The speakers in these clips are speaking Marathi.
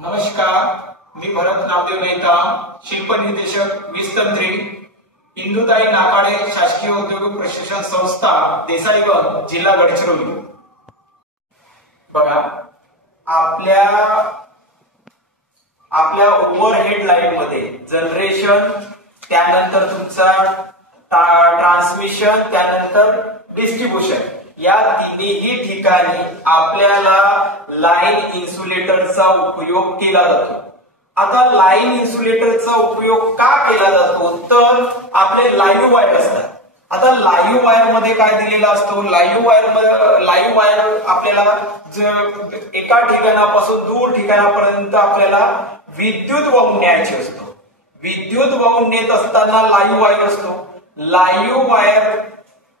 नमस्कार, मी भरत नामदेव नेता, शिल्प निर्देशक 20 इंदुताई नाकाडे शासकीय औद्योगिक प्रशिक्षण संस्था देसाईगंज जिल्हा गडचिरोली। बघा, आपल्या ओव्हरहेड लाईन मध्ये जनरेशन, त्यानंतर तुमचा ट्रान्समिशन, त्यानंतर डिस्ट्रीब्युशन, या तिन्ही ठिकाणी आपल्याला लाईन इन्सुलेटरचा उपयोग केला जातो। आता लाईन इन्सुलेटरचा उपयोग का केला जातो, तर आपले लाईव्ह वायर असतात। आता लाईव्ह वायर मध्ये काय दिलेला असतो, लाईव्ह वायर आपल्याला एका ठिकाणापासून दूर ठिकाणापर्यंत आपल्याला विद्युत वाहून न्यायची असतो। विद्युत वाहून नेत असताना लाईव्ह वायर असतो। लाईव्ह वायर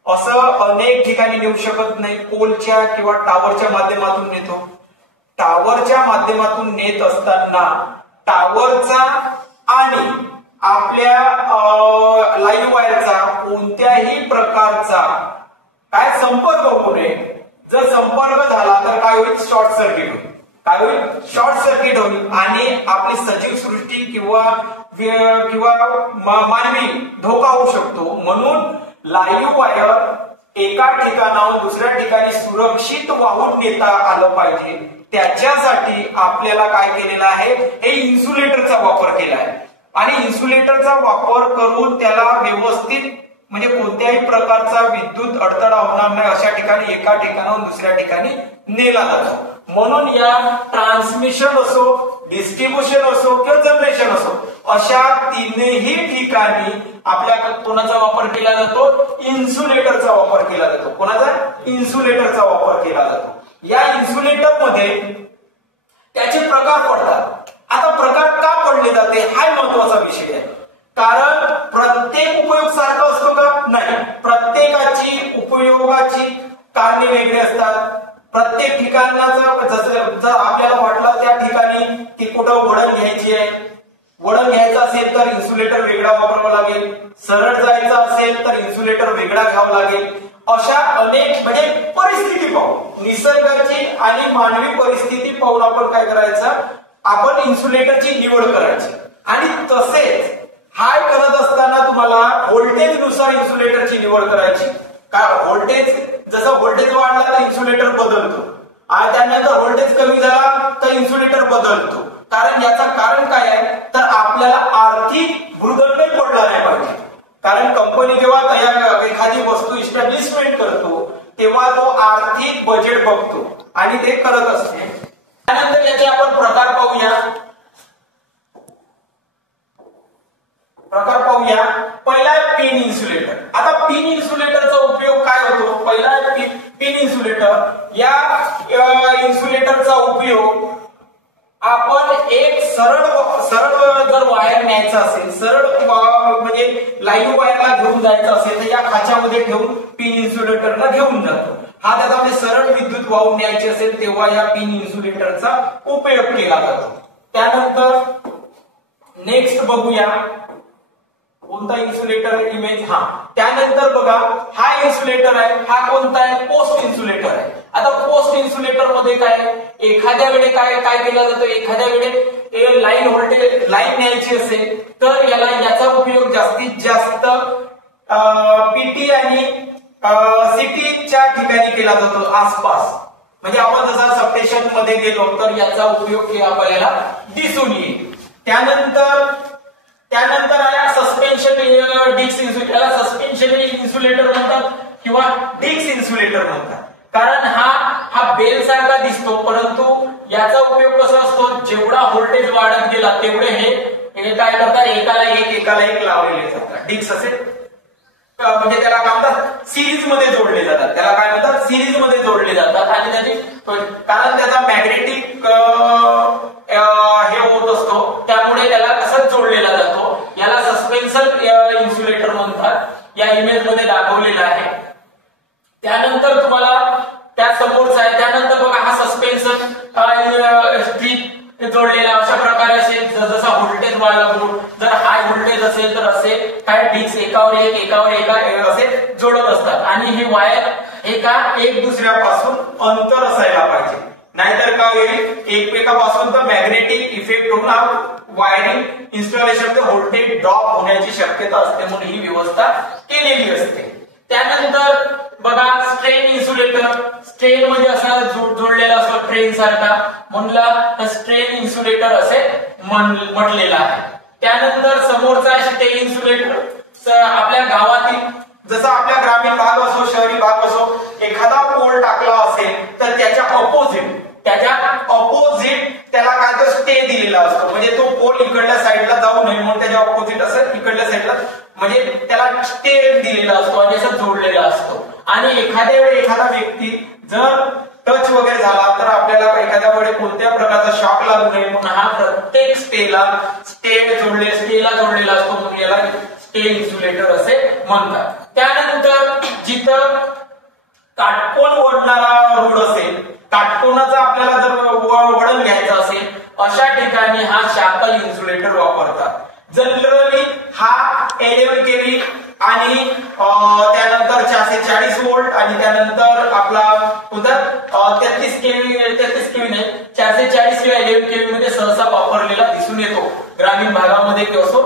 असं अनेक ठिकाणी नेऊ शकत नाही, पोलच्या किंवा टावरच्या माध्यमातून नेतो। टावरच्या माध्यमातून नेत असताना टावरचा आणि आपल्या लाईव्ह वायरचा कोणत्याही प्रकारचा काय संपर्क होऊ नये। जर संपर्क झाला तर काय होईल, शॉर्ट सर्किट होईल। काय होईल, शॉर्ट सर्किट होईल आणि आपली सजीव सृष्टी किंवा मानवी धोका होऊ शकतो। म्हणून लाईव्ह वायर एका ठिकाणाहून दुसऱ्या ठिकाणी सुरक्षित वाहून नेता आलं पाहिजे, त्याच्यासाठी आपल्याला काय केलेलं आहे, हे इन्सुलेटरचा वापर केला आहे। आणि इन्सुलेटरचा वापर करून त्याला व्यवस्थित म्हणजे कोणत्याही प्रकारचा विद्युत अडथळा होणार नाही अशा ठिकाणी एका ठिकाणाहून दुसऱ्या ठिकाणी नेला जातो। म्हणून या ट्रान्समिशन असो, डिस्ट्रीब्युशन असो किंवा जनरेशन असो, अशा तीनही ठिकाणी आपल्या कोणाचा वापर केला जातो, इन्सुलेटरचा वापर केला जातो। कोणाचा, इन्सुलेटरचा वापर केला जातो। या इन्सुलेटर मध्ये त्याचे प्रकार पडतात। आता प्रकार का पडले जाते हा महत्वाचा विषय आहे, कारण प्रत्येक उपयोग सारखा असतो का, नाही। प्रत्येकाची उपयोगाची कारणे वेगळी असतात। प्रत्येक ठिकाणाचं जर आपल्याला वाटलं त्या ठिकाणी की कुठं वळण घ्यायची आहे, वळण घ्यायचं असेल तर इन्सुलेटर वेगळा वापरावा लागेल, सरळ जायचं असेल तर इन्सुलेटर वेगळा घ्यावा लागेल। अशा अनेक म्हणजे परिस्थिती पाहून, निसर्गाची आणि मानवी परिस्थिती पाहून आपण काय करायचं, आपण इन्सुलेटरची निवड करायची। आणि तसेच हाय करत असताना तुम्हाला व्होल्टेज नुसार इन्सुलेटरची निवड करायची। काय व्होल्टेज, जसं व्होल्टेज वाढला तर इन्सुलेटर बदलतो आणि त्यानंतर व्होल्टेज कमी झाला तर इन्सुलेटर बदलतो। कारण याचं कारण काय आहे, तर आपल्याला आर्थिक भुर्दंड पडला नाही पाहिजे। कारण कंपनी जेव्हा एखादी वस्तू इस्टॅब्लिशमेंट करतो तेव्हा तो आर्थिक बजेट बघतो आणि ते करत असते। त्यानंतर याचे आपण प्रकार पाहूया। पहिला आहे पिन इन्सुलेटर। आता पिन इन्सुलेटरचा उपयोग काय होतो, पहिला आहे पिन इन्सुलेटर। या इन्सुलेटरचा उपयोग आपण एक सरळ जर वायर न्यायचा असेल, सरळ म्हणजे लाईव्ह वायरला घेऊन जायचं असेल तर या खाच्यामध्ये ठेवून पिन इन्सुलेटरला घेऊन जातो। हा त्याचा म्हणजे सरळ विद्युत वाहून न्यायची असेल तेव्हा या पिन इन्सुलेटरचा उपयोग केला जातो। त्यानंतर नेक्स्ट बघूया कोणता इन्सुलेटर इमेज, त्यानंतर बघा हा इन्सुलेटर आहे, हा कोणता आहे, पोस्ट इन्सुलेटर आहे। आता पोस्ट इन्सुलेटर मध्ये काय, एखाद्या वेळी काय केलं जातं, एखाद्या वेळी लाईन न्यायची असेल तर याचा उपयोग जास्तीत जास्त पीटी आणि सिटीच्या ठिकाणी केला जातो आसपास। म्हणजे आपण जसा सबस्टेशन मध्ये गेलो तर याचा उपयोग आपल्याला दिसून येईल। त्यानंतर आहे suspension disc insulator. Suspension insulator म्हणतात किंवा डिस्क इन्सुलेटर म्हणतात, कारण हा बेल सारखा दिसतो, परंतु याचा उपयोग कसा असतो, जेवढा व्होल्टेज वाढत गेला तेवढे हे काय करतात, एकाला एक लावलेले जातात। डिस्क असे म्हणजे त्याला काय म्हणतात, सिरीज मध्ये जोडले जातात। त्याला काय म्हणतात, सिरीज मध्ये जोडले जातात। आणि त्याची कारण त्याचा मॅग्नेटिक हे होत असतो, त्यामुळे त्याला असंच जोडलेला जातो। याला सस्पेन्शन इन्सुलेटर म्हणतात, या इमेज मध्ये दाखवलेला आहे। त्यानंतर तुम्हाला त्या समोरचा आहे, त्यानंतर बघा हा सस्पेन्शन स्ट्रिप जोडलेला अशा प्रकारे असेल। जसा व्होल्टेज वाढला, जर हाय व्होल्टेज असेल तर असे काय डिस्क एकावर एक असे जोडत असतात। आणि ही वायर एक दुसऱ्यापासून अंतर असायला पाहिजे, नाहीतर काय होईल, एकमेकापासून तर मॅग्नेटिक इफेक्ट होऊन वायरिंग इन्स्टॉलेशन मध्ये व्होल्टेज ड्रॉप होण्याची शक्यता असते, म्हणून ही व्यवस्था केलेली असते. त्यानंतर बघा स्ट्रेन इन्सुलेटर, स्ट्रेन म्हणजे असा जोडलेला असतो ट्रेन सारखा, म्हणून स्ट्रेन इन्सुलेटर असे म्हटलेलं आहे. त्यानंतर समोरचा स्ट्रेन इन्सुलेटर आपल्या गावातील, जसं आपल्या ग्रामीण भाग असो शहरी भाग असो, एखादा पोल टाकला असेल तर त्याच्या अपोजिट त्याला काय तर स्टे दिलेला असतो, म्हणजे तो पोल इकडल्या साईडला जाऊ नये म्हणून त्याच्या अपोजिट असं इकडल्या साईडला म्हणजे त्याला स्टे दिलेला असतो आणि असं जोडलेला असतो. आणि एखाद्या वेळी एखादा व्यक्ती जर टच वगैरे झाला तर आपल्याला एखाद्या वेळी कोणत्या प्रकारचा शॉक लागू नये म्हणून हा प्रत्येक स्टेला जोडलेला असतो, म्हणून याला स्टे इन्सुलेटर असे म्हणतात. त्यानंतर जिथं काटकोन ओढणारा रोड असेल, काटकोनाचा आपल्याला जर वळण घ्यायचं असेल अशा ठिकाणी हा शाकल इन्सुलेटर वापरतात. जनरली हा 11 केव्ही आणि त्यानंतर 440 व्होल्ट आणि त्यानंतर आपला कोणता 33 केव्ही नाही 440 किंवा 11 केव्ही मध्ये सहसा वापरलेला दिसून येतो ग्रामीण भागामध्ये असो